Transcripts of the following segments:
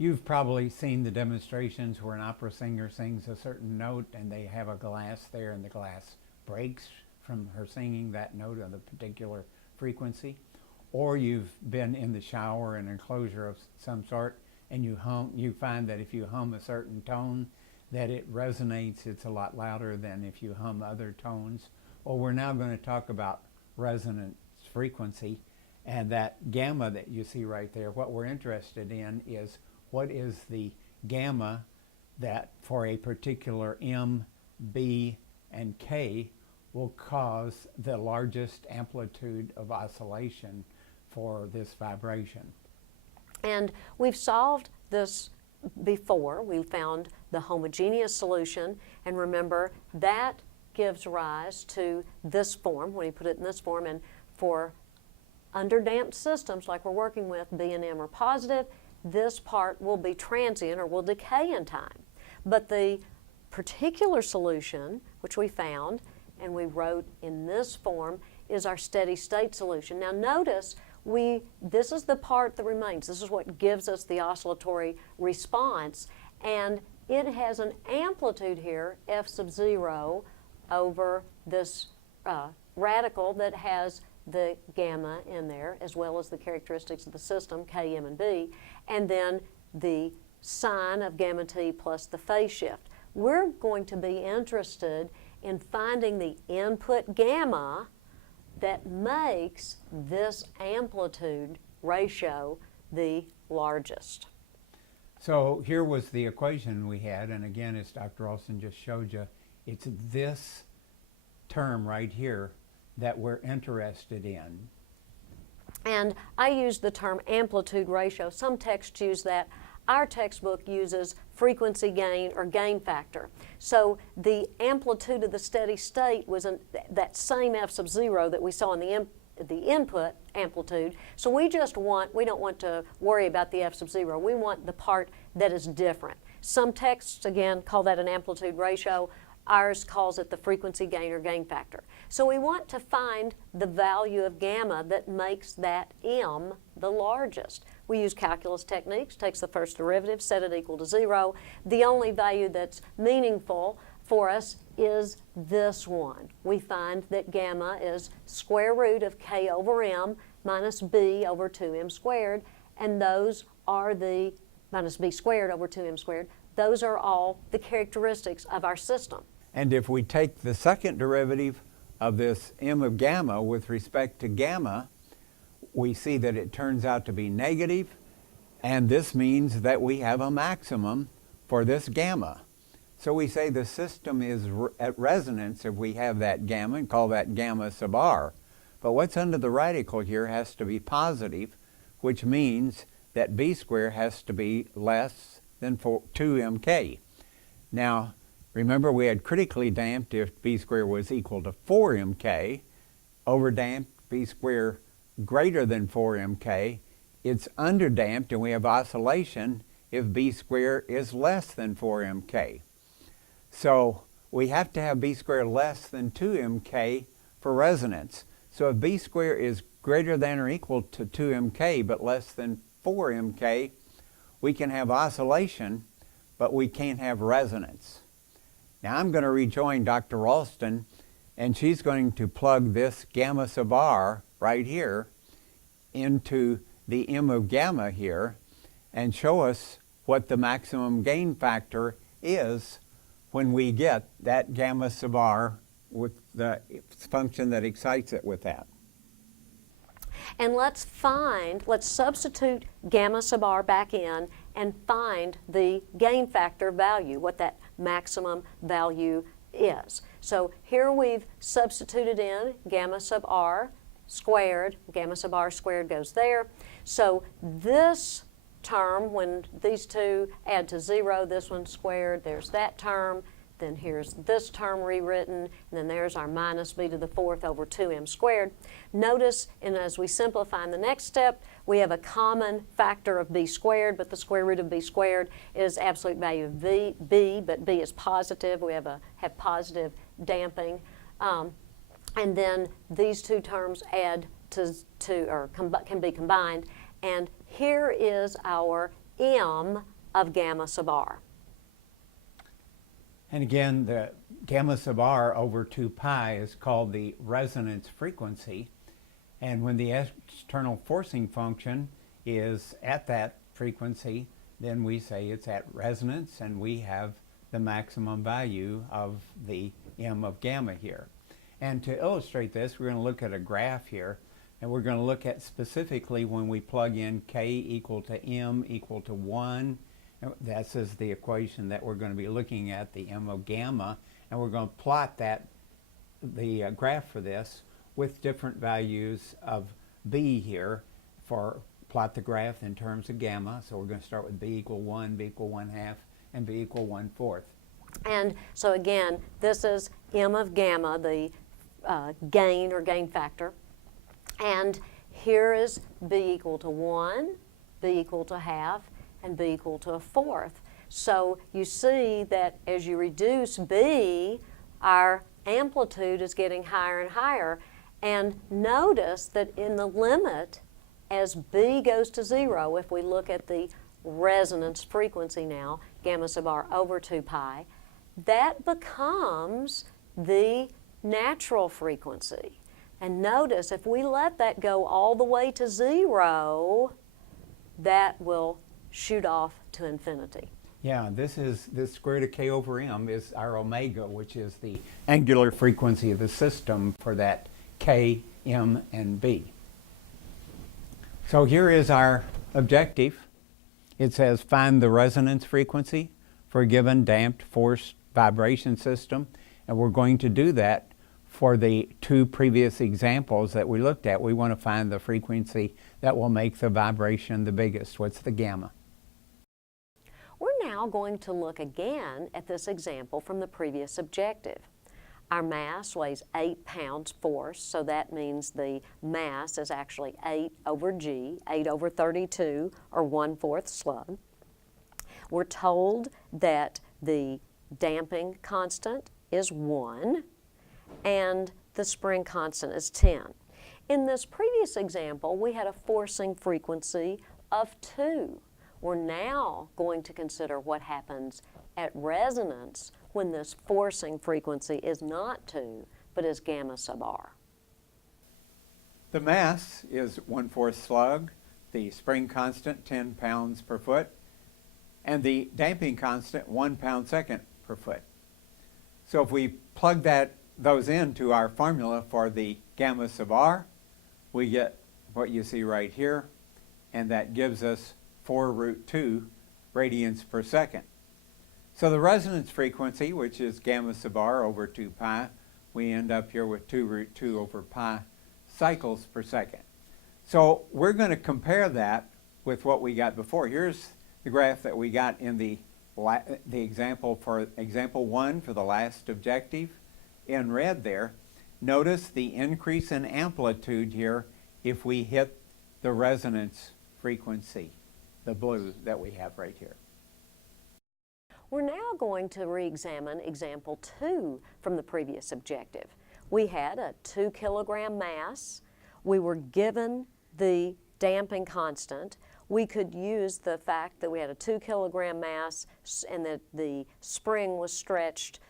You've probably seen the demonstrations where an opera singer sings a certain note and they have a glass there and the glass breaks from her singing that note on a particular frequency. Or you've been in the shower in an enclosure of some sort and you find that if you hum a certain tone that it resonates, it's a lot louder than if you hum other tones. Well, we're now going to talk about resonance frequency, and that gamma that you see right there, what we're interested in is what is the gamma that for a particular M, B, and K will cause the largest amplitude of oscillation for this vibration. And we've solved this before. We found the homogeneous solution, and remember that gives rise to this form when you put it in this form. And for underdamped systems like we're working with, B and M are positive, this part will be transient or will decay in time. But the particular solution, which we found and we wrote in this form, is our steady state solution. Now notice this is the part that remains. This is what gives us the oscillatory response, and it has an amplitude here, F sub 0, over this radical that has the gamma in there, as well as the characteristics of the system, K, M, and B, and then the sine of gamma t plus the phase shift. We're going to be interested in finding the input gamma that makes this amplitude ratio the largest. So here was the equation we had, and again, as Dr. Ralston just showed you, it's this term right here that we're interested in. And I use the term amplitude ratio. Some texts use that. Our textbook uses frequency gain or gain factor. So the amplitude of the steady state was that same F sub 0 that we saw in the input amplitude. So we don't want to worry about the F sub 0. We want the part that is different. Some texts, again, call that an amplitude ratio. Ours calls it the frequency gain or gain factor. So we want to find the value of gamma that makes that M the largest. We use calculus techniques, takes the first derivative, set it equal to 0. The only value that's meaningful for us is this one. We find that gamma is square root of K over M minus B over 2M squared, and those are the minus B squared over 2M squared. Those are all the characteristics of our system. And if we take the second derivative of this M of gamma with respect to gamma, we see that it turns out to be negative, and this means that we have a maximum for this gamma. So we say the system is at resonance if we have that gamma and call that gamma sub r. But what's under the radical here has to be positive, which means that B squared has to be less than 2mk. Now, remember we had critically damped if B squared was equal to 4mk, overdamped B squared greater than 4mk. It's underdamped and we have oscillation if B squared is less than 4mk. So we have to have B squared less than 2mk for resonance. So if B squared is greater than or equal to 2mk but less than 4mk, we can have oscillation, but we can't have resonance. Now I'm going to rejoin Dr. Ralston, and she's going to plug this gamma sub r right here into the M of gamma here and show us what the maximum gain factor is when we get that gamma sub r with the function that excites it with that. And let's substitute gamma sub r back in and find the gain factor value, what that maximum value is. So here we've substituted in gamma sub r squared, gamma sub r squared goes there. So this term, when these two add to 0, this one squared, there's that term, then here's this term rewritten, and then there's our minus b to the 4th over 2m squared. Notice, and as we simplify in the next step, we have a common factor of b squared, but the square root of b squared is absolute value of b, but b is positive. We have positive damping. And then these two terms add can be combined. And here is our m of gamma sub r. And again, the gamma sub r over 2 pi is called the resonance frequency. And when the external forcing function is at that frequency, then we say it's at resonance, and we have the maximum value of the m of gamma here. And to illustrate this, we're going to look at a graph here, and we're going to look at specifically when we plug in k equal to m equal to 1. This is the equation that we're going to be looking at, the m of gamma, and we're going to plot the graph for this with different values of b here for plot the graph in terms of gamma. So we're going to start with b equal 1, b equal 1/2, and b equal 1/4. And so again, this is m of gamma, the gain or gain factor. And here is b equal to 1, b equal to 1/2, and b equal to 1/4. So you see that as you reduce b, our amplitude is getting higher and higher. And notice that in the limit, as b goes to 0, if we look at the resonance frequency now, gamma sub r over 2 pi, that becomes the natural frequency. And notice, if we let that go all the way to 0, that will shoot off to infinity. Yeah, this square root of k over m is our omega, which is the angular frequency of the system for that k, m, and b. So here is our objective. It says find the resonance frequency for a given damped forced vibration system, and we're going to do that for the 2 previous examples that we looked at. We want to find the frequency that will make the vibration the biggest. What's the gamma? We're now going to look again at this example from the previous objective. Our mass weighs 8 pounds force, so that means the mass is actually 8 over g, 8 over 32, or 1/4 slug. We're told that the damping constant is 1, and the spring constant is 10. In this previous example, we had a forcing frequency of 2. We're now going to consider what happens at resonance when this forcing frequency is not 2, but is gamma sub r. The mass is 1/4 slug, the spring constant 10 pounds per foot, and the damping constant 1 pound/second per foot. So if we plug those into our formula for the gamma sub r, we get what you see right here, and that gives us 4√2 radians per second. So the resonance frequency, which is gamma sub r over 2 pi, we end up here with 2√2 over pi cycles per second. So we're going to compare that with what we got before. Here's the graph that we got in the example for example 1 for the last objective in red there. Notice the increase in amplitude here if we hit the resonance frequency, the blue that we have right here. We're now going to re-examine example 2 from the previous objective. We had a 2 kilogram mass. We were given the damping constant. We could use the fact that we had a 2 kilogram mass and that the spring was stretched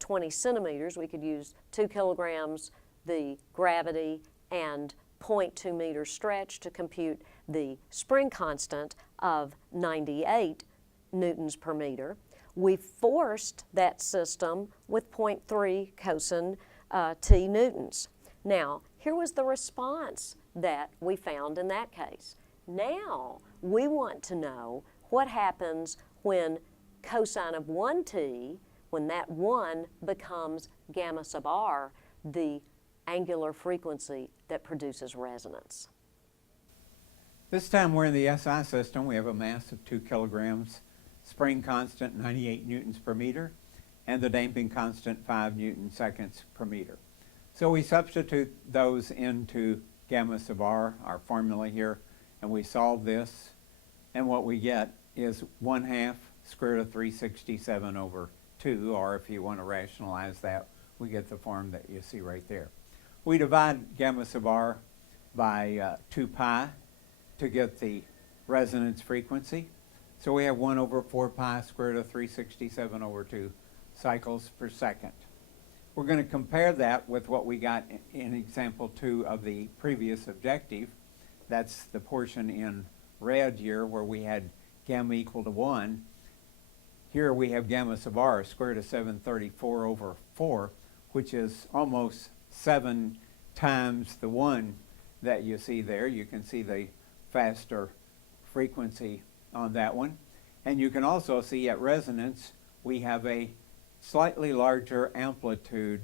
20 centimeters. We could use 2 kilograms, the gravity, and 0.2 meter stretch to compute the spring constant of 98 newtons per meter. We forced that system with 0.3 cosine t newtons. Now, here was the response that we found in that case. Now, we want to know what happens when cosine of 1t, when that 1 becomes gamma sub r, the angular frequency that produces resonance. This time we're in the SI system. We have a mass of 2 kilograms, spring constant 98 newtons per meter, and the damping constant 5 newton seconds per meter. So we substitute those into gamma sub r, our formula here, and we solve this, and what we get is 1/2 square root of 367 over 2, or if you want to rationalize that, we get the form that you see right there. We divide gamma sub r by 2 pi to get the resonance frequency. So we have 1 over 4 pi squared root of 367 over 2 cycles per second. We're going to compare that with what we got in example 2 of the previous objective. That's the portion in red here where we had gamma equal to 1. Here we have gamma sub r square root of 734 over 4, which is almost 7 times the 1 that you see there. You can see the faster frequency on that one. And you can also see at resonance we have a slightly larger amplitude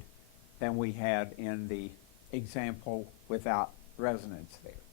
than we had in the example without resonance there.